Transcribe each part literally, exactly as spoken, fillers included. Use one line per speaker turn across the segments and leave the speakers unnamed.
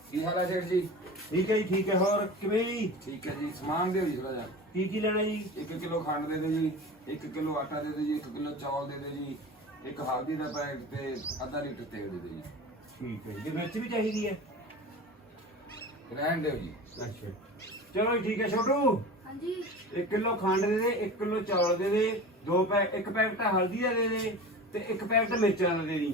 ਕੀ ਹਾਲ ਹੈ ਸੇਠ ਜੀ?
ਠੀਕ ਹੈ ਜੀ, ਠੀਕ ਹੈ। ਹੋਰ ਕਿਵੇਂ ਜੀ?
ਠੀਕ ਹੈ ਜੀ। ਸਮਾਨ ਦਿਓ ਜੀ ਥੋੜਾ ਜਿਹਾ।
ਕੀ ਕੀ ਲੈਣਾ ਜੀ?
ਇੱਕ ਕਿਲੋ ਖੰਡ ਦੇ ਦਿਓ ਜੀ, ਇੱਕ ਕਿਲੋ ਆਟਾ ਦੇ ਦਿਓ ਜੀ, ਇੱਕ ਕਿਲੋ ਚੌਲ ਦੇ ਦਿਓ ਜੀ, ਇੱਕ ਹਲਦੀ ਦਾ ਪੈਕਟ ਤੇ ਅੱਧਾ ਲੀਟਰ ਤੇਲ ਦੇ ਦਿਓ ਜੀ।
ਠੀਕ ਹੈ ਜੀ। ਮਿਰਚ ਵੀ ਚਾਹੀਦੀ ਹੈ?
ਰਹਿਣ ਦਿਓ ਜੀ।
ਅੱਛਾ ਚਲੋ ਜੀ, ਠੀਕ ਹੈ। ਛੋਟੂ
ਹਾਂਜੀ
ਇੱਕ ਕਿਲੋ ਖੰਡ ਦੇ ਦੇ, ਇੱਕ ਕਿਲੋ ਚੌਲ ਦੇ ਦੇ, ਦੋ ਪੈ ਇੱਕ ਪੈਕਟ ਹਲਦੀ ਦਾ ਦੇ ਦੇ ਤੇ ਇੱਕ ਪੈਕਟ ਮਿਰਚਾਂ ਦਾ ਦੇ ਦੀ।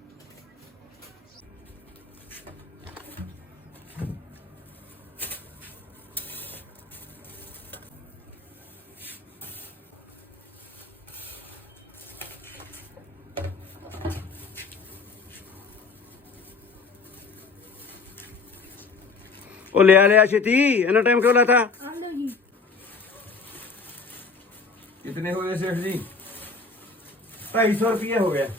ਉਹ ਲਿਆ ਲਿਆ ਛੇਤੀ, ਇੰਨਾ ਟਾਈਮ ਕਿਉਂ ਲਾਤਾ?
ਆ ਲਓ ਜੀ।
कितने हुए सेठ जी?
ਢਾਈ ਸੌ ਰੁਪये ਹੋ ਗਿਆ।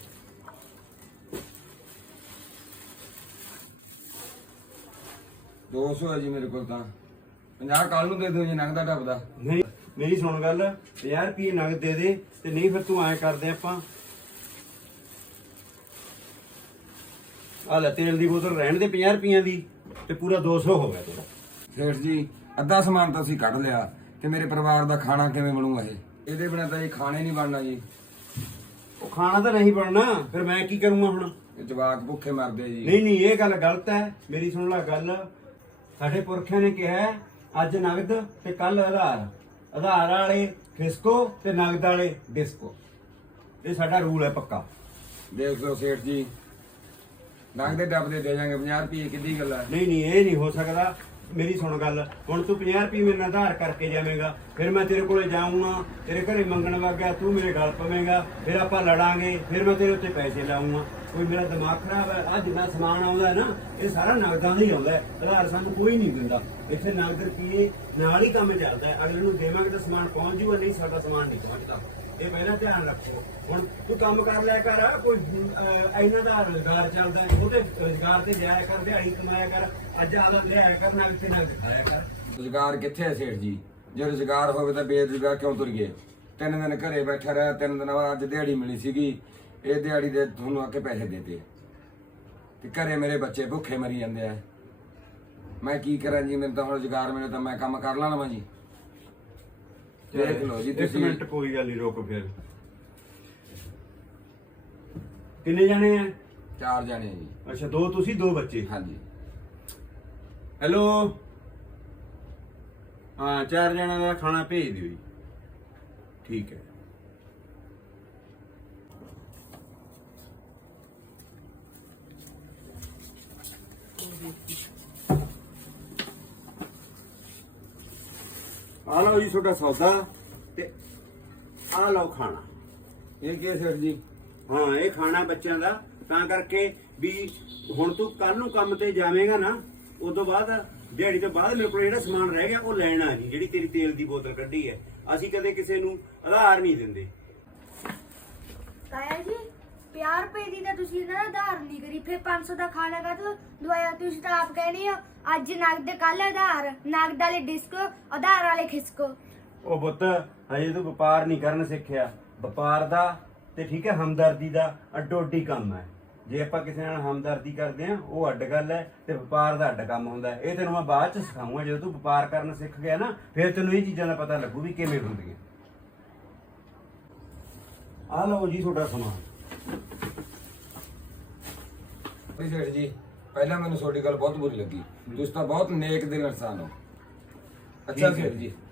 दो सौ है जी मेरे को। पंजाह कल नूं दे दो जी, नंगदा ढपदा।
ਨਹੀਂ ਮੇਰੀ ਸੁਣ ਗੱਲ, ਪੰਜਾਹ ਰੁਪਏ ਨਗਦ ਦੇ ਦੇ ਤੇ ਨਹੀਂ ਫਿਰ ਤੂੰ ਐਂ ਕਰਦੇ ਆਪਾਂ ਆ ਲੈ ਤੇਲ ਦੀ ਬੋਤਲ ਰਹਿਣ ਦੇ ਪੰਜਾਹ ਰੁਪਈਆਂ ਦੀ ਤੇ ਪੂਰਾ ਦੋ ਸੌ ਹੋ ਗਿਆ ਤੇਰਾ।
सेठ जी ਅੱਧਾ ਸਮਾਨ ਤਾਂ ਅਸੀਂ ਕੱਢ ਲਿਆ ਤੇ ਮੇਰੇ ਪਰਿਵਾਰ ਦਾ ਖਾਣਾ ਕਿਵੇਂ ਬਣੂਗਾ? ਇਹ ਇਹਦੇ ਬਿਨਾਂ ਤਾਂ ਇਹ ਖਾਣੇ ਨਹੀਂ ਬਣਨਾ ਜੀ।
ਉਹ ਖਾਣਾ ਤਾਂ ਨਹੀਂ ਬਣਨਾ, ਫਿਰ ਮੈਂ ਕੀ ਕਰੂੰਗਾ ਹੁਣ?
ਇਹ ਜਵਾਕ ਭੁੱਖੇ ਮਰਦੇ ਜੀ।
ਨਹੀਂ ਨਹੀਂ ਇਹ ਗੱਲ ਗਲਤ ਹੈ। ਮੇਰੀ ਸੁਣ ਲੈ ਗੱਲ, ਸਾਡੇ ਪੁਰਖਿਆਂ ਨੇ ਕਿਹਾ ਹੈ, ਅੱਜ ਨਗਦ ਤੇ ਕੱਲ ਆਧਾਰ। ਆਧਾਰ ਵਾਲੇ ਫਿਸਕੋ ਤੇ ਨਗਦ ਵਾਲੇ ਡਿਸਕੋ। ਇਹ ਸਾਡਾ ਰੂਲ ਹੈ ਪੱਕਾ।
ਦੇਖ ਲਓ ਸੇਠ ਜੀ, ਨੰਗਦੇ ਡੱਬਦੇ ਦੇ ਜਾਾਂਗੇ। ਪੰਜਾਹ ਰੁਪਏ ਕਿੱਡੀ ਗੱਲ ਹੈ?
ਨਹੀਂ ਨਹੀਂ ਇਹ ਨਹੀਂ ਹੋ ਸਕਦਾ। ਮੇਰੀ ਸੁਣ ਗੱਲ, ਹੁਣ ਤੂੰ ਪੰਜਾਹ ਰੁਪਏ ਮੇਰੇ ਨਾਲ ਆਧਾਰ ਕਰਕੇ ਜਾਵੇਂਗਾ, ਫਿਰ ਮੈਂ ਤੇਰੇ ਕੋਲੇ ਜਾਊਂਗਾ, ਤੇਰੇ ਘਰੇ ਮੰਗਣ ਵਗਿਆ, ਤੂੰ ਮੇਰੇ ਗਲ ਪਵੇਂਗਾ, ਫਿਰ ਆਪਾਂ ਲੜਾਂਗੇ, ਫਿਰ ਮੈਂ ਤੇਰੇ ਉੱਤੇ ਪੈਸੇ ਲਾਊਂਗਾ। ਕੋਈ ਮੇਰਾ ਦਿਮਾਗ ਖਰਾਬ ਹੈ? ਆ ਜਿੰਨਾ ਸਮਾਨ ਆਉਂਦਾ ਨਾ ਇਹ ਸਾਰਾ ਨਗਦਾਂ ਦਾ ਹੀ ਆਉਂਦਾ ਹੈ, ਆਧਾਰ ਸਾਨੂੰ ਕੋਈ ਨਹੀਂ ਦਿੰਦਾ। ਇੱਥੇ ਨਗਦ ਰੁਪਏ ਨਾਲ ਹੀ ਕੰਮ ਚੱਲਦਾ ਹੈ। ਅਗਲੇ ਨੂੰ ਦੇਵਾਂਗੇ ਤਾਂ ਸਮਾਨ ਪਹੁੰਚ ਜੂਗਾ, ਨਹੀਂ ਸਾਡਾ ਸਮਾਨ ਨਹੀਂ ਪਹੁੰਚਦਾ। ਇਹ ਪਹਿਲਾਂ ਧਿਆਨ ਰੱਖੋ। ਹੁਣ ਤੂੰ ਕੰਮ ਕਰ ਲਿਆ ਕਰ, ਕੋਈ ਅਹ, ਇਹਨਾਂ ਦਾ ਰੁਜ਼ਗਾਰ ਚੱਲਦਾ ਹੈ, ਉਹਦੇ ਰੁਜ਼ਗਾਰ ਤੇ ਜਾਇਆ ਕਰ, ਦਿਹਾੜੀ ਕਮਾਇਆ ਕਰ, ਅੱਜ ਆਦਤ ਲਿਆਇਆ ਕਰ, ਨਗਦ ਤੇ ਨਗਦ ਖਾਇਆ ਕਰ।
ਰੁਜ਼ਗਾਰ ਕਿੱਥੇ ਹੈ ਸੇਠ ਜੀ? ਜੇ ਰੁਜ਼ਗਾਰ ਹੋਵੇ ਤਾਂ ਬੇਰੁਜ਼ਗਾਰ ਕਿਉਂ ਤੁਰ ਗਏ? ਤਿੰਨ ਦਿਨ ਘਰੇ ਬੈਠਾ ਰਿਹਾ, ਤਿੰਨ ਦਿਨਾਂ ਬਾਅਦ ਅੱਜ ਦਿਹਾੜੀ ਮਿਲੀ ਸੀਗੀ, ਇਹ ਦਿਹਾੜੀ ਦੇ ਤੁਹਾਨੂੰ ਆ ਕੇ ਪੈਸੇ ਦੇਤੇ ਤੇ ਘਰੇ ਮੇਰੇ ਬੱਚੇ ਭੁੱਖੇ ਮਰੀ ਜਾਂਦੇ ਆ। ਮੈਂ ਕੀ ਕਰਾਂ ਜੀ? ਮੈਨੂੰ ਤਾਂ ਹੁਣ ਰੁਜ਼ਗਾਰ ਮਿਲੇ ਤਾਂ ਮੈਂ ਕੰਮ ਕਰ ਲੈਣਾ ਜੀ। ਦੇਖ ਲਓ ਜੀ
ਇੱਕ
ਤੁਸੀਂ।
ਮਿੰਟ ਕੋਈ ਗੱਲ ਨਹੀਂ, ਰੁਕ। ਫਿਰ ਕਿੰਨੇ ਜਾਣੇ ਆ?
ਚਾਰ ਜਾਣੇ ਜੀ।
ਅੱਛਾ, ਦੋ ਤੁਸੀਂ ਦੋ ਬੱਚੇ।
ਹਾਂਜੀ।
ਹੈਲੋ, ਹਾਂ ਚਾਰ ਜਣਾਂ ਦਾ ਖਾਣਾ ਭੇਜ ਦਿਓ ਜੀ। ਠੀਕ ਹੈ। ਆ ਲਓ ਜੀ ਤੁਹਾਡਾ ਸੌਦਾ ਤੇ ਆ ਲਓ ਖਾਣਾ।
ਇਹ ਕੀ ਹੈ ਸੇਠ ਜੀ?
ਹਾਂ ਇਹ ਖਾਣਾ ਬੱਚਿਆਂ ਦਾ, ਤਾਂ ਕਰਕੇ ਵੀ ਹੁਣ ਤੂੰ ਕੱਲ ਨੂੰ ਕੰਮ ਤੇ ਜਾਵੇਂਗਾ ਨਾ, ਉਸ ਤੋਂ ਬਾਅਦ ਦਿਹਾੜੀ ਤੋਂ ਬਾਅਦ ਮੇਰੇ ਕੋਲ ਜਿਹੜਾ ਸਮਾਨ ਰਹਿ ਗਿਆ ਉਹ ਲੈਣਾ ਜੀ। ਜਿਹੜੀ ਤੇਰੀ ਤੇਲ ਦੀ ਬੋਤਲ ਕੱਢੀ ਹੈ, ਅਸੀਂ ਕਦੇ ਕਿਸੇ ਨੂੰ ਆਧਾਰ ਨਹੀਂ ਦਿੰਦੇ।
ਤਾਇਆ ਜੀ ਪੰਜਾਹ ਰੁਪਏ ਦੀ ਤਾਂ ਤੁਸੀਂ ਇਹਨਾਂ ਦਾ ਆਧਾਰ ਨਹੀਂ ਕਰੀ, ਫਿਰ ਪੰਜ ਸੌ ਦਾ ਖਾਣਾ ਕਾਹਤੋਂ ਦਵਾਇਆ? ਤੁਸੀਂ ਤਾਂ ਆਪ ਕਹਿੰਦੇ ਹੋ ਅੱਜ ਨਗਦ ਕੱਲ ਆਧਾਰ, ਨਗਦ ਵਾਲੇ ਡਿਸਕੋ, ਆਧਾਰ ਵਾਲੇ ਖਿਸਕੋ।
ਉਹ ਪੁੱਤ ਹਜੇ ਤੂੰ ਵਪਾਰ ਨਹੀਂ ਕਰਨ ਸਿੱਖਿਆ। ਵਪਾਰ ਦਾ ਤੇ ਠੀਕ ਹੈ ਹਮਦਰਦੀ ਦਾ ਅੱਡੋ ਅੱਡੀ ਕੰਮ ਹੈ। ਜੇ ਆਪਾਂ ਕਿਸੇ ਨਾਲ ਹਮਦਰਦੀ ਕਰਦੇ ਆ ਉਹ ਅੱਡ ਗੱਲ ਹੈ, ਤੇ ਵਪਾਰ ਦਾ ਅੱਡ ਕੰਮ ਹੁੰਦਾ ਹੈ। ਇਹ ਤੈਨੂੰ ਮੈਂ ਬਾਅਦ ਚ ਸਿਖਾਊਂਗਾ। ਜਦੋਂ ਤੂੰ ਵਪਾਰ ਕਰਨਾ ਸਿੱਖ ਗਿਆ ਨਾ, ਫਿਰ ਤੈਨੂੰ ਇਹ ਚੀਜ਼ਾਂ ਦਾ ਪਤਾ ਲੱਗੂ ਵੀ ਕਿਵੇਂ ਹੁੰਦੀਆਂ। ਆ ਲਓ ਜੀ ਤੁਹਾਡਾ ਸਮਾਨ।
ਨਹੀਂ ਸੇਠ ਜੀ, ਪਹਿਲਾਂ ਮੈਨੂੰ ਤੁਹਾਡੀ ਗੱਲ ਬਹੁਤ ਬੁਰੀ ਲੱਗੀ। ਤੁਸੀਂ ਤਾਂ ਬਹੁਤ ਨੇਕ ਦਿਲ ਇਨਸਾਨ ਹੋ। ਅੱਛਾ
ਠੀਕ ਹੈ।
ਸੇਠ ਜੀ।